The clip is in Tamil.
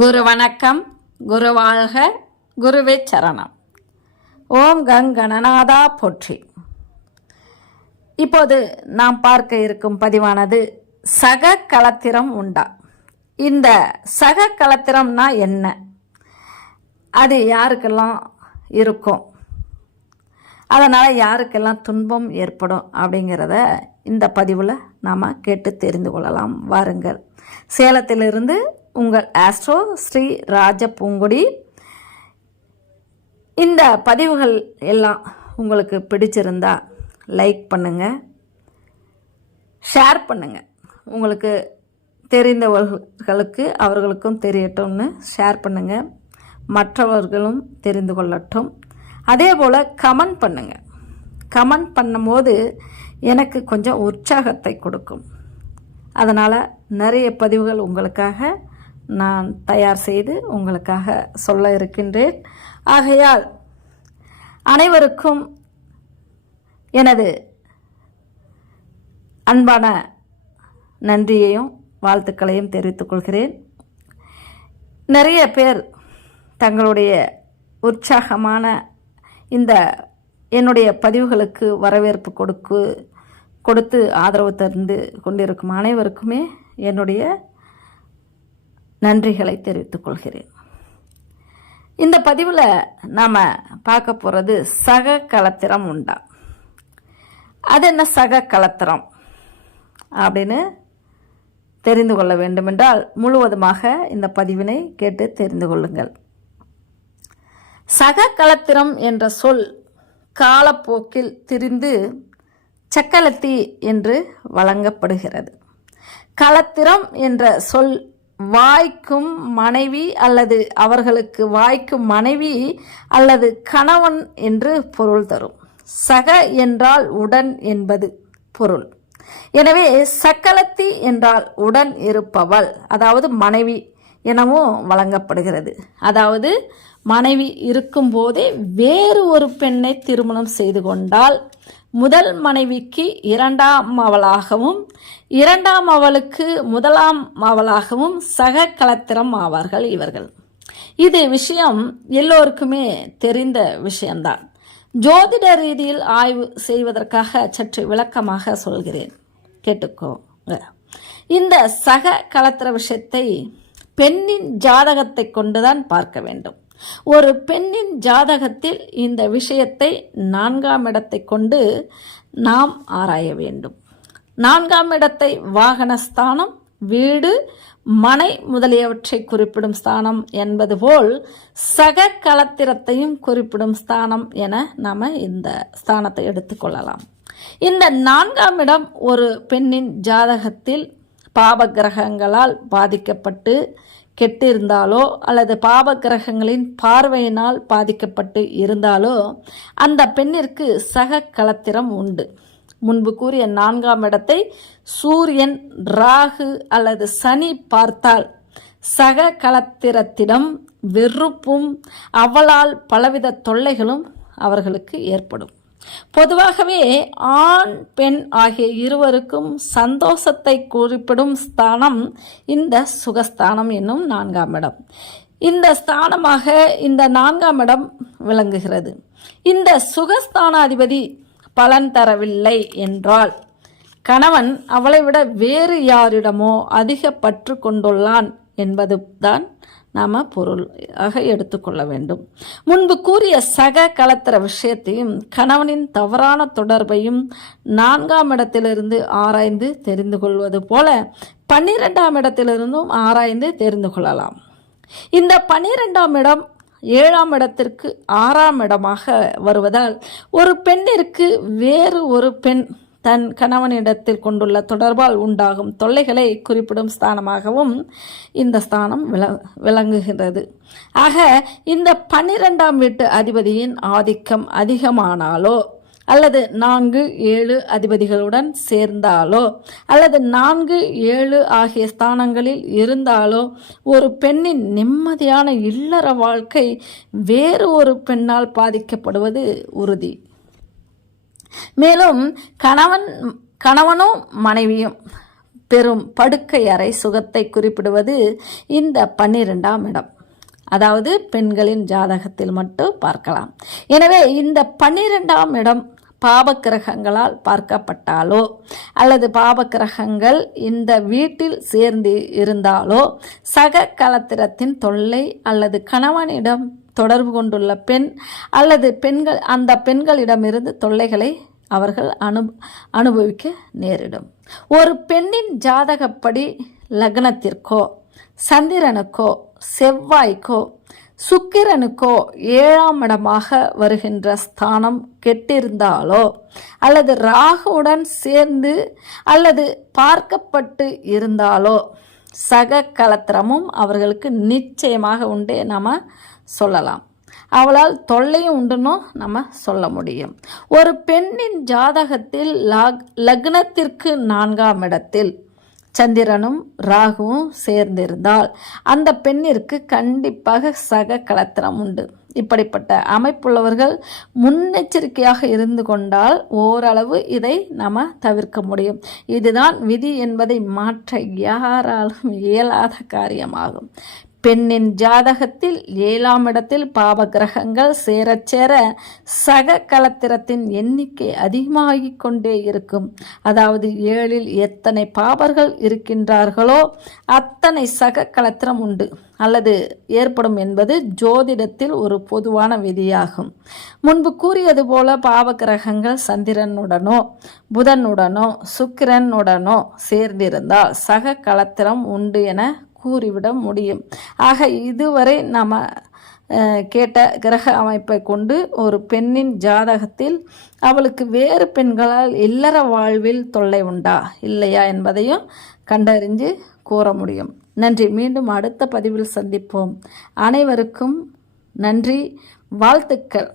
குரு வணக்கம், குரு வாழ்க, குருவே சரணம். ஓம் கணநாதா போற்றி. இப்போது நாம் பார்க்க இருக்கும் பதிவானது சக களத்திரம் உண்டா. இந்த சக களத்திரம்னா என்ன, அது யாருக்கெல்லாம் இருக்கும், அதனால் யாருக்கெல்லாம் துன்பம் ஏற்படும் அப்படிங்கிறத இந்த பதிவில் நாம் கேட்டு தெரிந்து கொள்ளலாம். வாருங்கள். சேலத்திலிருந்து உங்கள் ஆஸ்ட்ரோ ஸ்ரீ ராஜ பூங்குடி. இந்த பதிவுகள் எல்லாம் உங்களுக்கு பிடிச்சிருந்தா லைக் பண்ணுங்கள், ஷேர் பண்ணுங்கள். உங்களுக்கு தெரிந்தவர்களுக்கு அவர்களுக்கும் தெரியட்டும்னு ஷேர் பண்ணுங்கள், மற்றவர்களும் தெரிந்து கொள்ளட்டும். அதே போல் கமெண்ட் பண்ணுங்கள். கமெண்ட் பண்ணும்போது எனக்கு கொஞ்சம் உற்சாகத்தை கொடுக்கும். அதனால் நிறைய பதிவுகள் உங்களுக்காக நான் தயார் செய்து உங்களுக்காக சொல்ல இருக்கின்றேன். ஆகையால் அனைவருக்கும் எனது அன்பான நன்றியையும் வாழ்த்துக்களையும் தெரிவித்துக் கொள்கிறேன். நிறைய பேர் தங்களுடைய உற்சாகமான இந்த என்னுடைய பதிவுகளுக்கு வரவேற்பு கொடுத்து ஆதரவு தந்து கொண்டிருக்கும் அனைவருக்குமே என்னுடைய நன்றிகளை தெரிவித்துக் கொள்கிறேன். இந்த பதிவில் நாம் பார்க்க போகிறது சக களத்திரம் உண்டா. அது என்ன சக களத்திரம் அப்படின்னு தெரிந்து கொள்ள வேண்டுமென்றால் முழுவதுமாக இந்த பதிவினை கேட்டு தெரிந்து கொள்ளுங்கள். சக களத்திரம் என்ற சொல் காலப்போக்கில் திரிந்து சக்களத்தி என்று வழங்கப்படுகிறது. களத்திரம் என்ற சொல் வாய்க்கும் மனைவி அல்லது அவர்களுக்கு வாய்க்கும் மனைவி அல்லது கணவன் என்று பொருள் தரும். சக என்றால் உடன் என்பது பொருள். எனவே சக்களத்தி என்றால் உடன் இருப்பவள், அதாவது மனைவி எனவும் வழங்கப்படுகிறது. அதாவது மனைவி இருக்கும்போதே வேறு ஒரு பெண்ணை திருமணம் செய்து கொண்டால் முதல் மனைவிக்கு இரண்டாம் அவளாகவும் இரண்டாம் அவளுக்கு முதலாம் அவளாகவும் சக களத்திரம் ஆவார்கள் இவர்கள். இது விஷயம் எல்லோருக்குமே தெரிந்த விஷயம்தான். ஜோதிட ரீதியில் ஆய்வு செய்வதற்காக சற்று விளக்கமாக சொல்கிறேன், கேட்டுக்கோங்க. இந்த சக களத்திர விஷயத்தை பெண்ணின் ஜாதகத்தை கொண்டுதான் பார்க்க வேண்டும். ஒரு பெண்ணின் ஜாதகத்தில் இந்த விஷயத்தை 4ஆம் இடத்தை கொண்டு நாம் ஆராய வேண்டும். 4ஆம் இடத்தை வாகனஸ்தானம், வீடு, மனை முதலியவற்றை குறிப்பிடும் ஸ்தானம் என்பது போல் சக களத்திரத்தையும் குறிப்பிடும் ஸ்தானம் என நாம் இந்த ஸ்தானத்தை எடுத்துக்கொள்ளலாம். இந்த 4ஆம் இடம் ஒரு பெண்ணின் ஜாதகத்தில் பாப கிரகங்களால் பாதிக்கப்பட்டு கெட்டிருந்தாலோ அல்லது பாப கிரகங்களின் பார்வையினால் பாதிக்கப்பட்டு இருந்தாலோ அந்த பெண்ணிற்கு சக களத்திரம் உண்டு. முன்பு கூறிய 4ஆம் இடத்தை சூரியன், ராகு அல்லது சனி பார்த்தால் சக களத்திரத்திடம் வெறுப்பும் அவளால் பலவித தொல்லைகளும் அவர்களுக்கு ஏற்படும். பொதுவாகவே ஆண் பெண் ஆகிய இருவருக்கும் சந்தோஷத்தை குறிப்பிடும் ஸ்தானம் இந்த சுகஸ்தானம் என்னும் 4ஆம் இடம். இந்த ஸ்தானமாக இந்த 4ஆம் இடம் விளங்குகிறது. இந்த சுகஸ்தானாதிபதி பலன் தரவில்லை என்றால் கணவன் அவளை விட வேறு யாரிடமோ அதிக பற்று கொண்டுள்ளான் என்பதுதான் நாம் பொருளாக எடுத்துக்கொள்ள வேண்டும். முன்பு கூறிய சக களத்திர விஷயத்தையும் கணவனின் தவறான தொடர்பையும் 4ஆம் இடத்திலிருந்து ஆராய்ந்து தெரிந்து கொள்வது போல 12ஆம் இடத்திலிருந்தும் ஆராய்ந்து தெரிந்து கொள்ளலாம். இந்த 12ஆம் இடம் 7ஆம் இடத்திற்கு 6ஆம் இடமாக வருவதால் ஒரு பெண்ணிற்கு வேறு ஒரு பெண் தன் கணவனிடத்தில் கொண்டுள்ள தொடர்பால் உண்டாகும் தொல்லைகளை குறிப்பிடும் ஸ்தானமாகவும் இந்த ஸ்தானம் விளங்குகிறது. ஆக இந்த 12ஆம் வீட்டு அதிபதியின் ஆதிக்கம் அதிகமானாலோ அல்லது 4, 7 அதிபதிகளுடன் சேர்ந்தாலோ அல்லது 4, 7 ஆகிய ஸ்தானங்களில் இருந்தாலோ ஒரு பெண்ணின் நிம்மதியான இல்லற வாழ்க்கை வேறு ஒரு பெண்ணால் பாதிக்கப்படுவது உறுதி. மேலும் கணவனும் மனைவியும் பெறும் படுக்கை அறை சுகத்தை குறிப்பிடுவது இந்த 12ஆம் இடம். அதாவது பெண்களின் ஜாதகத்தில் மட்டும் பார்க்கலாம். எனவே இந்த 12ஆம் இடம் பாவக்கிரகங்களால் பார்க்கப்பட்டாலோ அல்லது பாவக்கிரகங்கள் இந்த வீட்டில் சேர்ந்து இருந்தாலோ சக களத்திரத்தின் தொல்லை அல்லது கணவனிடம் தொடர்பு கொண்டுள்ள பெண் அல்லது பெண்கள் அந்த பெண்களிடமிருந்து தொல்லைகளை அவர்கள் அனுபவிக்க நேரிடும். ஒரு பெண்ணின் ஜாதகப்படி லக்னத்திற்கோ சந்திரனுக்கோ செவ்வாய்க்கோ சுக்கிரனுக்கோ 7ஆம் இடமாக வருகின்ற ஸ்தானம் கெட்டிருந்தாலோ அல்லது ராகுவுடன் சேர்ந்து அல்லது பார்க்கப்பட்டு இருந்தாலோ சக களத்திரமும் அவர்களுக்கு நிச்சயமாக உண்டே நம்ம சொல்லலாம். அவளால் தொல்லையும் உண்டுன்னு நம்ம சொல்ல முடியும். ஒரு பெண்ணின் ஜாதகத்தில் லக்னத்திற்கு 4ஆம் இடத்தில் சந்திரனும் ராகுவும் சேர்ந்திருந்தால் அந்த பெண்ணிற்கு கண்டிப்பாக சக களத்திரம் உண்டு. இப்படிப்பட்ட அமைப்புள்ளவர்கள் முன்னெச்சரிக்கையாக இருந்து கொண்டால் ஓரளவு இதை நம்ம தவிர்க்க முடியும். இதுதான் விதி என்பதை மாற்ற யாராலும் இயலாத காரியமாகும். பெண்ணின் ஜாதகத்தில் 7ஆம் இடத்தில் பாவ கிரகங்கள் சேர சக களத்திரத்தின் எண்ணிக்கை அதிகமாகிக் கொண்டே இருக்கும். அதாவது 7இல் எத்தனை பாவர்கள் இருக்கின்றார்களோ அத்தனை சக களத்திரம் உண்டு அல்லது ஏற்படும் என்பது ஜோதிடத்தில் ஒரு பொதுவான விதியாகும். முன்பு கூறியது போல பாவ கிரகங்கள் சந்திரனுடனோ புதனுடனோ சுக்கிரனுடனோ சேர்ந்திருந்தால் சக களத்திரம் உண்டு என கூறிவிட முடியும். ஆக இதுவரை நம்ம கேட்ட கிரக அமைப்பை கொண்டு ஒரு பெண்ணின் ஜாதகத்தில் அவளுக்கு வேறு பெண்களால் இல்லற வாழ்வில் தொல்லை உண்டா இல்லையா என்பதையும் கண்டறிஞ்சு கூற முடியும். நன்றி. மீண்டும் அடுத்த பதிவில் சந்திப்போம். அனைவருக்கும் நன்றி, வாழ்த்துக்கள்.